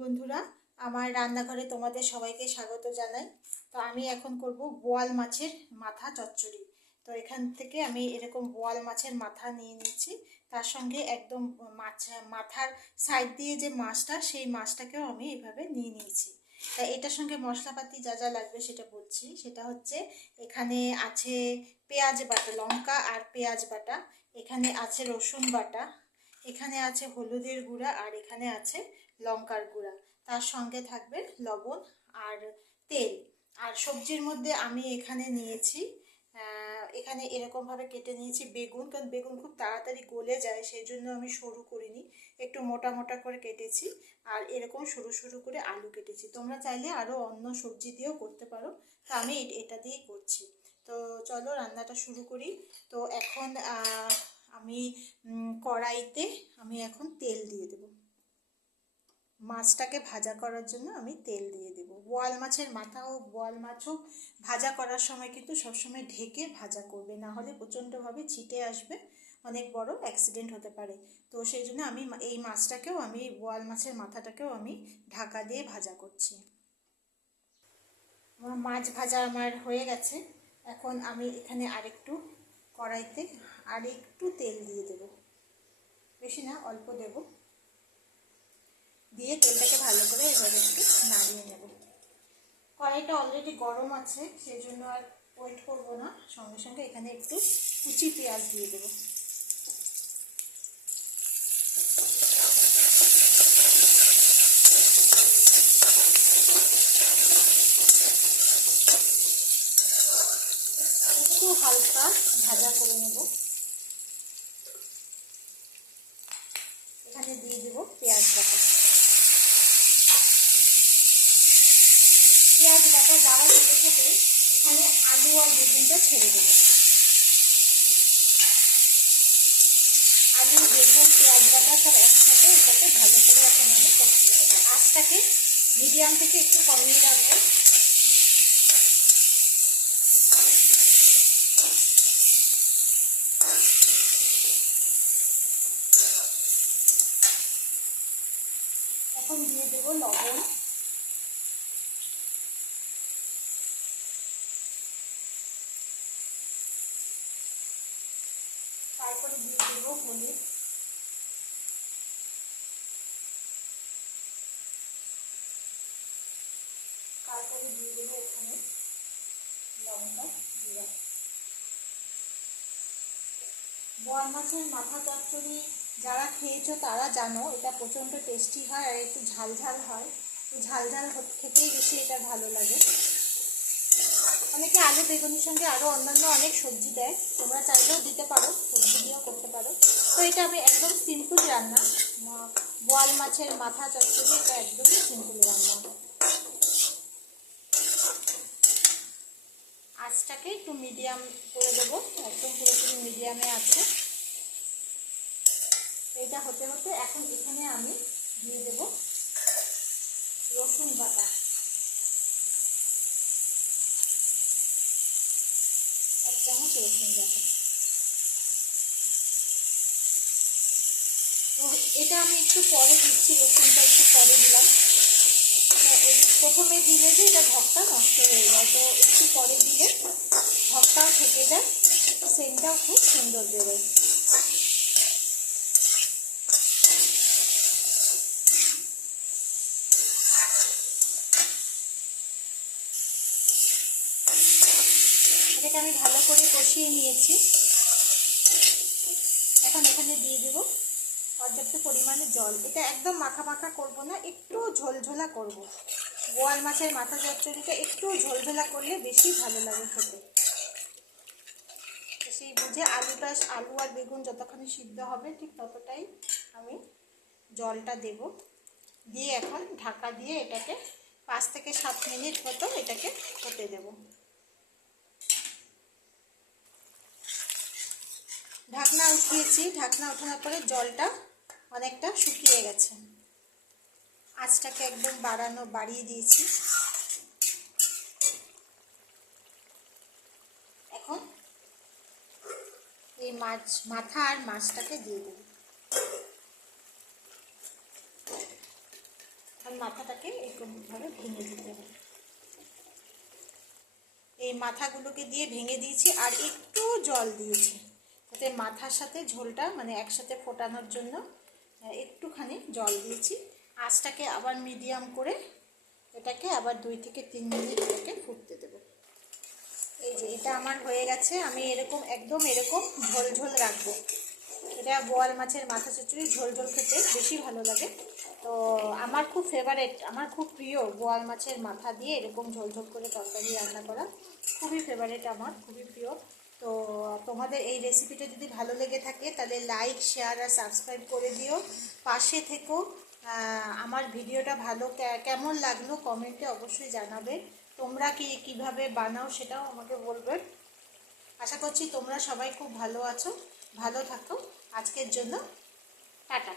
বন্ধুরা, আমার রান্নাঘরে তোমাদের সবাইকে স্বাগত জানাই। তো আমি এখন করব বোয়াল মাছের মাথা চচ্চড়ি। তো এখান থেকে আমি এরকম বোয়াল মাছের মাথা নিয়ে নিচ্ছি, তার সঙ্গে একদম মাথার সাইড দিয়ে যে মাছটা, সেই মাছটাকেও আমি এইভাবে নিয়ে নিয়েছি। তা এটার সঙ্গে মশলাপাতি যা যা লাগবে সেটা বলছি। সেটা হচ্ছে, এখানে আছে পেঁয়াজ বাটা, লঙ্কা আর পেঁয়াজ বাটা, এখানে আছে রসুন বাটা, এখানে আছে হলুদের গুঁড়া, আর এখানে আছে লঙ্কার গুঁড়া, তার সঙ্গে থাকবে লবণ আর তেল। আর সবজির মধ্যে আমি এখানে নিয়েছি, এখানে এরকমভাবে কেটে নিয়েছি বেগুন, কারণ বেগুন খুব তাড়াতাড়ি গলে যায়, সেই জন্য আমি সরু করিনি, একটু মোটা মোটা করে কেটেছি। আর এরকম সরু সরু করে আলু কেটেছি। তোমরা চাইলে আরও অন্য সবজি দিয়েও করতে পারো, তো আমি এটা দিয়েই করছি। তো চলো রান্নাটা শুরু করি। তো এখন আমি কড়াইতে আমি এখন তেল দিয়ে দেব। মাছটাকে ভাজা করার জন্য আমি তেল দিয়ে দেব। বোয়াল মাছের মাথা ও বোয়াল মাছও ভাজা করার সময় কিন্তু সবসময় ঢেকে ভাজা করবে, না হলে প্রচণ্ডভাবে ছিটে আসবে, অনেক বড় অ্যাক্সিডেন্ট হতে পারে। তো সেই জন্য আমি এই মাছটাকেও, আমি বোয়াল মাছের মাথাটাকেও আমি ঢাকা দিয়ে ভাজা করছি। আমার মাছ ভাজা আমার হয়ে গেছে। এখন আমি এখানে আরেকটু কড়াইতে আরেকটু তেল দিয়ে দেব, বেশি না, অল্প দেব। দিয়ে তেলটাকে ভালো করে এবার একটু নাড়িয়ে নেব। কড়াইটা অলরেডি গরম আছে, সেই জন্য আর ওয়েট করবো না, সঙ্গে সঙ্গে এখানে একটু কুচি পেঁয়াজ দিয়ে দেবো। একটু হালকা ভাজা করে নেব। এখানে দিয়ে দেবো পেঁয়াজ বাটা। পেঁয়াজ বাটা দেওয়ার সাথে সাথে এখানে আলু আর বেগুনটা ছেড়ে দেবো। আলু, বেগুন, পেঁয়াজ বাটা সব একসাথে এটাকে ভালো করে এখন আমি কষিয়ে দেবো। আঁচটাকে মিডিয়াম থেকে একটু কমিয়ে রাখবো। এখন দিয়ে দেবো লবণ, তারপরে দিয়ে দেবো হলুদ, তারপরে দিয়ে দেবো এখানে লঙ্কা জিরা। বোয়াল মাছের মাথা চচ্চড়ি যারা খেয়েছো তারা জানো এটা প্রচণ্ড টেস্টি হয়, আর একটু ঝাল ঝাল হয়। তো ঝাল ঝাল খেতেই বেশি এটা ভালো লাগে। অনেকে আলু বেগুনের সঙ্গে আরও অন্যান্য অনেক সবজি দেয়, তোমরা চাইলেও দিতে পারো, সবজি দিয়েও করতে পারো। তো এটা আমি একদম সিম্পল রান্না, বোয়াল মাছের মাথা চচ্চড়ি, এটা একদমই সিম্পল রান্না। আঁচটাকে একটু মিডিয়াম করে দেবো, একদম পুরোপুরি মিডিয়ামে আছে। এটা হতে হতে এখন এখানে আমি দিয়ে দেবো রসুন বাটা, এক চামচ রসুন বাটা। তো এটা আমি একটু পরে দিচ্ছি, রসুনটা একটু পরে দিলাম। ওই প্রথমে দিলে যে এটা ভর্তা নষ্ট হয়ে যায়, তো একটু পরে দিলে ভর্তাও থেকে যায়, সেন্টটাও খুব সুন্দর বেরোয়। এটাকে আমি ভালো করে কষিয়ে নিয়েছি। এখন এখানে দিয়ে দেবো পর্যাপ্ত পরিমাণে জল। এটা একদম মাখা মাখা করবো না, একটু ঝোলঝোলা করব। বোয়াল মাছের মাথা চচ্চড়িটা একটু ঝোলঝোলা করলে বেশি ভালো লাগে খেতে। সেই বুঝে আলু আর বেগুন যতক্ষণ সিদ্ধ হবে ঠিক ততটাই আমি জলটা দেব। দিয়ে এখন ঢাকা দিয়ে এটাকে 5 থেকে 7 মিনিট মতো এটাকে হতে দেব। ঢাকনা উঠিয়েছি, ঢাকনা ওঠানোর পরে জলটা অনেকটা শুকিয়ে গেছে। আঁচটাকে একদম বাড়িয়ে দিয়েছি। এখন এই মাথা আর মাছটাকে দিয়ে দেব। মাথাটাকে এরকমভাবে ভেঙে দিতে হবে। এই মাথাগুলোকে দিয়ে ভেঙে দিয়েছি আর একটু জল দিয়েছি, যাতে মাথার সাথে ঝোলটা মানে একসাথে ফোটানোর জন্য একটুখানি জল দিয়েছি। আঁচটাকে আবার মিডিয়াম করে এটাকে আবার 2 থেকে 3 মিনিট এটাকে ফুটতে দেবো। এই যে এটা আমার হয়ে গেছে। আমি এরকম একদম এরকম ঝোল ঝোল রাখবো। এটা বোয়াল মাছের মাথা চচ্চড়ি ঝোল ঝোল খেতে বেশি ভালো লাগে। তো আমার খুব ফেভারেট, আমার খুব প্রিয় বোয়াল মাছের মাথা দিয়ে এরকম ঝোল ঝোল করে তরকারি রান্না করা, খুবই ফেভারেট আমার, খুবই প্রিয়। তো তোমাদের এই রেসিপিটা যদি ভালো লেগে থাকে তাহলে লাইক, শেয়ার আর সাবস্ক্রাইব করে দিও, পাশে থেকো। আমার ভিডিওটা কেমন লাগলো কমেন্টে অবশ্যই জানাবে। তোমরা কিভাবে বানাও সেটাও আমাকে বলবে। আশা করছি তোমরা সবাই খুব ভালো আছো, ভালো থাকো। আজকের জন্য টাটা।